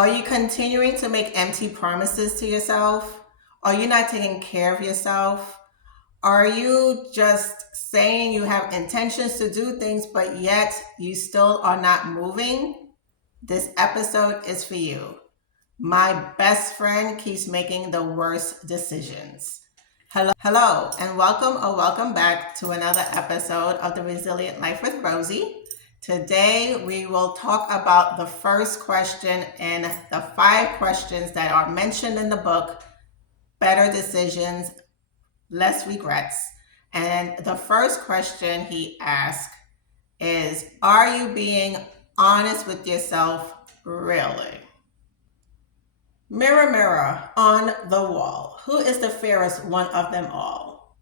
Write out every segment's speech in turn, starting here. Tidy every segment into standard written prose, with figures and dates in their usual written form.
Are you continuing to make empty promises to yourself? Are you not taking care of yourself? Are you just saying you have intentions to do things, but yet you still are not moving? This episode is for you. My best friend keeps making the worst decisions. Hello, and welcome back to another episode of The Resilient Life with Rosie. Today, we will talk about the first question in the 5 questions that are mentioned in the book, Better Decisions, Less Regrets. And the first question he asked is, are you being honest with yourself, really? Mirror, mirror on the wall, who is the fairest one of them all?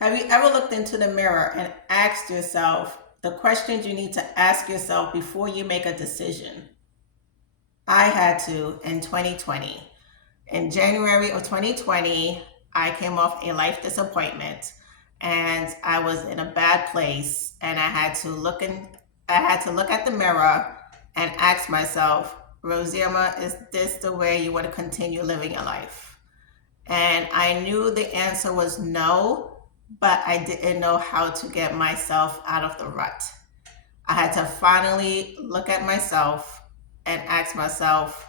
Have you ever looked into the mirror and asked yourself the questions you need to ask yourself before you make a decision? I had to in 2020. In January of 2020, I came off a life disappointment and I was in a bad place, and I had to look at the mirror and ask myself, Rosiema, is this the way you want to continue living your life? And I knew the answer was no, but I didn't know how to get myself out of the rut. I had to finally look at myself and ask myself,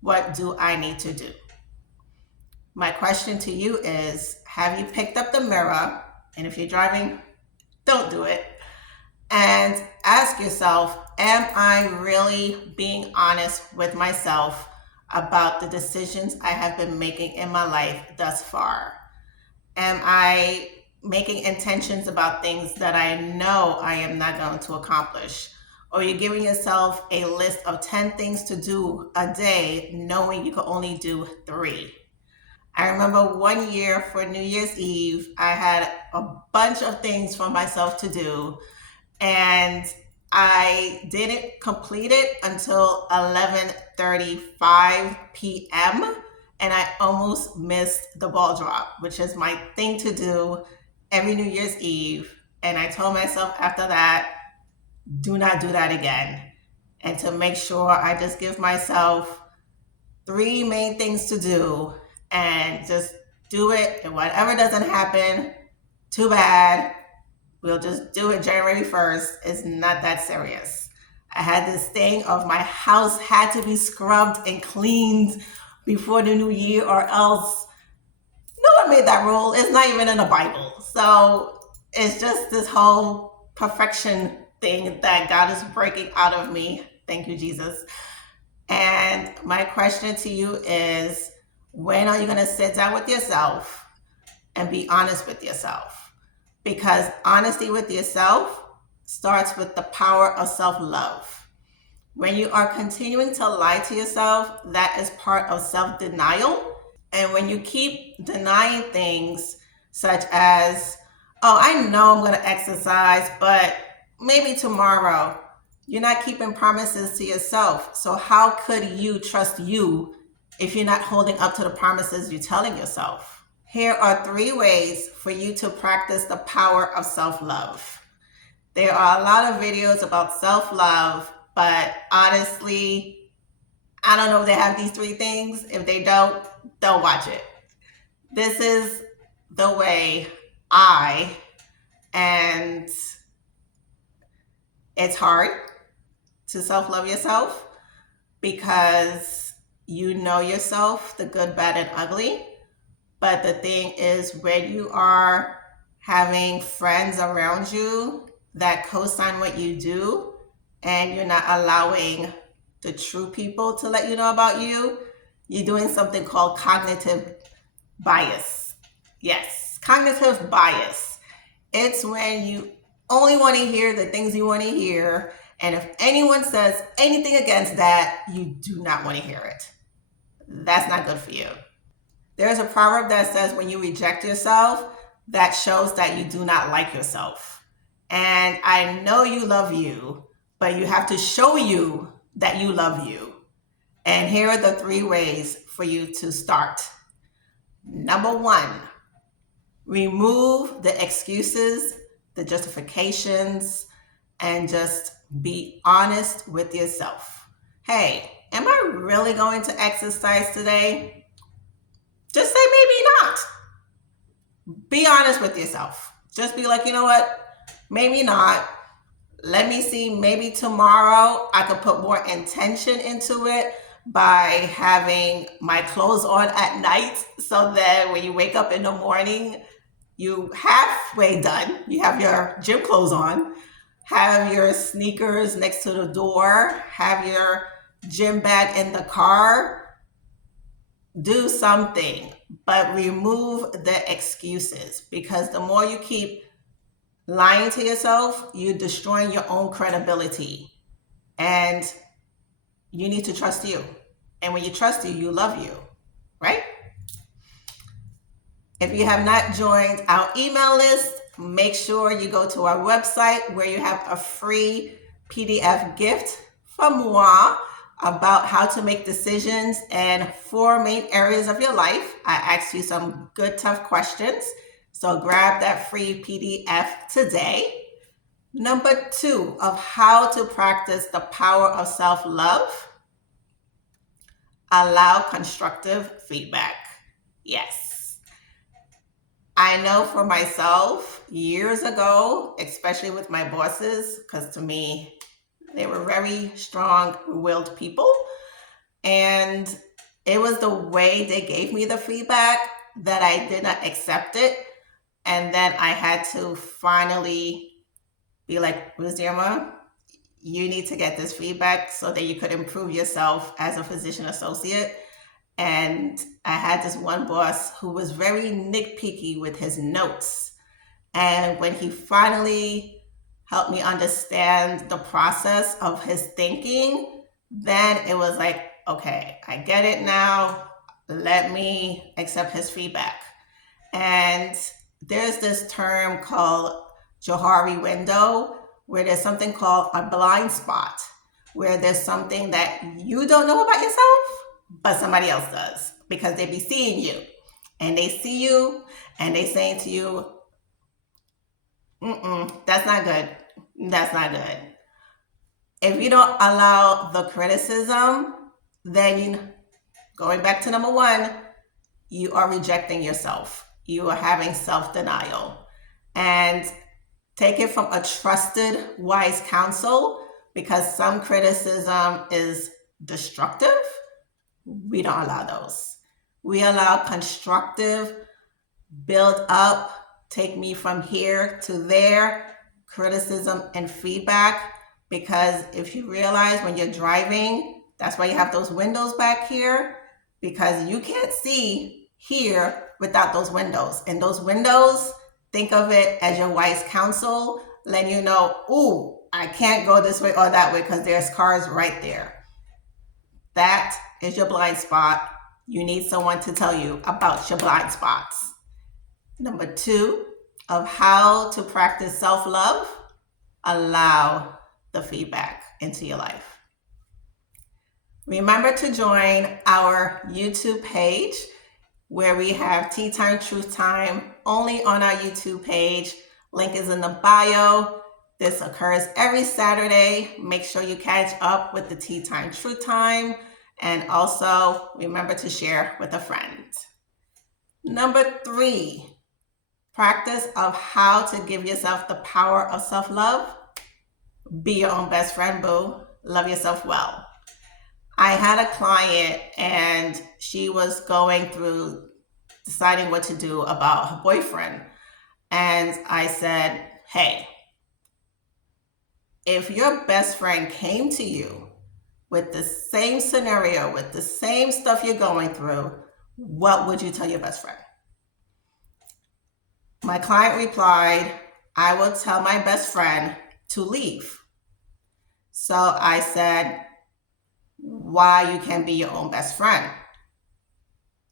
what do I need to do? My question to you is, have you picked up the mirror? And if you're driving, don't do it. And ask yourself, am I really being honest with myself about the decisions I have been making in my life thus far? Am I making intentions about things that I know I am not going to accomplish? Or you're giving yourself a list of 10 things to do a day, knowing you can only do 3. I remember one year for New Year's Eve, I had a bunch of things for myself to do, and I didn't complete it until 11:35 p.m. and I almost missed the ball drop, which is my thing to do every New Year's Eve. And I told myself after that, do not do that again. And to make sure, I just give myself 3 main things to do and just do it. And whatever doesn't happen, too bad. We'll just do it January 1st. It's not that serious. I had this thing of my house had to be scrubbed and cleaned before the new year, or else no one made that rule. It's not even in the Bible. So it's just this whole perfection thing that God is breaking out of me. Thank you, Jesus. And my question to you is, when are you going to sit down with yourself and be honest with yourself? Because honesty with yourself starts with the power of self-love. When you are continuing to lie to yourself, that is part of self-denial. And when you keep denying things such as, oh, I know I'm going to exercise, but maybe tomorrow, you're not keeping promises to yourself. So how could you trust you if you're not holding up to the promises you're telling yourself? Here are 3 ways for you to practice the power of self-love. There are a lot of videos about self-love, but honestly, I don't know if they have these 3 things. If they don't watch it. This is the way and it's hard to self-love yourself because you know yourself, the good, bad, and ugly. But the thing is, when you are having friends around you that co-sign what you do, and you're not allowing the true people to let you know about you, you're doing something called cognitive bias. Yes, cognitive bias. It's when you only want to hear the things you want to hear, and if anyone says anything against that, you do not want to hear it. That's not good for you. There's a proverb that says, when you reject yourself, that shows that you do not like yourself. And I know you love you, but you have to show you that you love you. And here are the 3 ways for you to start. Number 1, remove the excuses, the justifications, and just be honest with yourself. Hey, am I really going to exercise today? Just say maybe not. Be honest with yourself. Just be like, you know what? Maybe not. Let me see, maybe tomorrow I could put more intention into it by having my clothes on at night so that when you wake up in the morning, you halfway done. You have your gym clothes on, have your sneakers next to the door, have your gym bag in the car. Do something, but remove the excuses, because the more you keep lying to yourself, you're destroying your own credibility. And you need to trust you. And when you trust you, you love you, right? If you have not joined our email list, make sure you go to our website where you have a free PDF gift from moi about how to make decisions in 4 main areas of your life. I asked you some good, tough questions. So grab that free PDF today. Number 2 of how to practice the power of self-love. Allow constructive feedback. Yes. I know for myself, years ago, especially with my bosses, because to me, they were very strong-willed people. And it was the way they gave me the feedback that I did not accept it. And then I had to finally be like, Wisdoma, you need to get this feedback so that you could improve yourself as a physician associate. And I had this one boss who was very nitpicky with his notes. And when he finally helped me understand the process of his thinking, then it was like, okay, I get it now. Let me accept his feedback. And there's this term called Johari window, where there's something called a blind spot, where there's something that you don't know about yourself, but somebody else does, because they be seeing you and they see you and they saying to you, that's not good. That's not good. If you don't allow the criticism, then going back to number 1, you are rejecting yourself. You are having self-denial. And take it from a trusted, wise counsel, because some criticism is destructive. We don't allow those. We allow constructive, build up, take me from here to there, criticism and feedback. Because if you realize when you're driving, that's why you have those windows back here, because you can't see here without those windows. And those windows, think of it as your wise counsel, letting you know, ooh, I can't go this way or that way because there's cars right there. That is your blind spot. You need someone to tell you about your blind spots. Number 2 of how to practice self-love, allow the feedback into your life. Remember to join our YouTube page where we have Tea Time Truth Time only on our YouTube page. Link is in the bio. This occurs every Saturday. Make sure you catch up with the Tea Time Truth Time. And also remember to share with a friend. Number 3, practice of how to give yourself the power of self-love. Be your own best friend, boo. Love yourself well. I had a client and she was going through deciding what to do about her boyfriend. And I said, hey, if your best friend came to you with the same scenario, with the same stuff you're going through, what would you tell your best friend? My client replied, I will tell my best friend to leave. So I said, why you can't be your own best friend?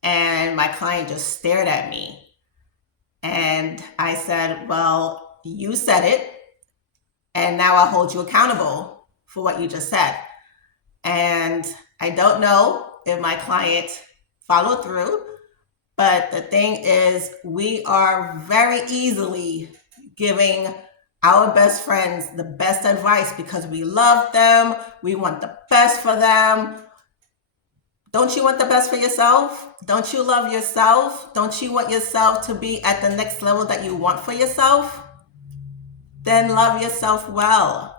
And my client just stared at me. And I said, well, you said it, and now I'll hold you accountable for what you just said. And I don't know if my client followed through, but the thing is, we are very easily giving our best friends the best advice because we love them, we want the best for them, Don't you want the best for yourself? Don't you love yourself? Don't you want yourself to be at the next level that you want for yourself? Then love yourself well.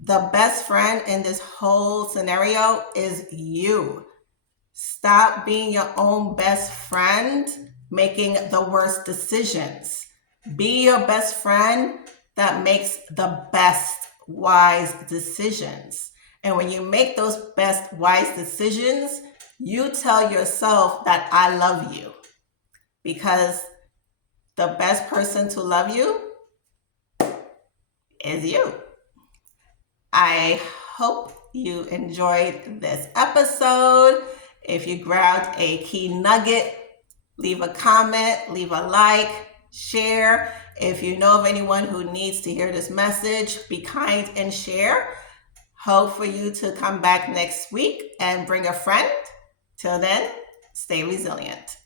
The best friend in this whole scenario is you. Stop being your own best friend, making the worst decisions. Be your best friend that makes the best wise decisions. And when you make those best wise decisions, you tell yourself that I love you, because the best person to love you is you. I hope you enjoyed this episode. If you grabbed a key nugget, leave a comment, leave a like, share. If you know of anyone who needs to hear this message, be kind and share. Hope for you to come back next week and bring a friend. Till then, stay resilient.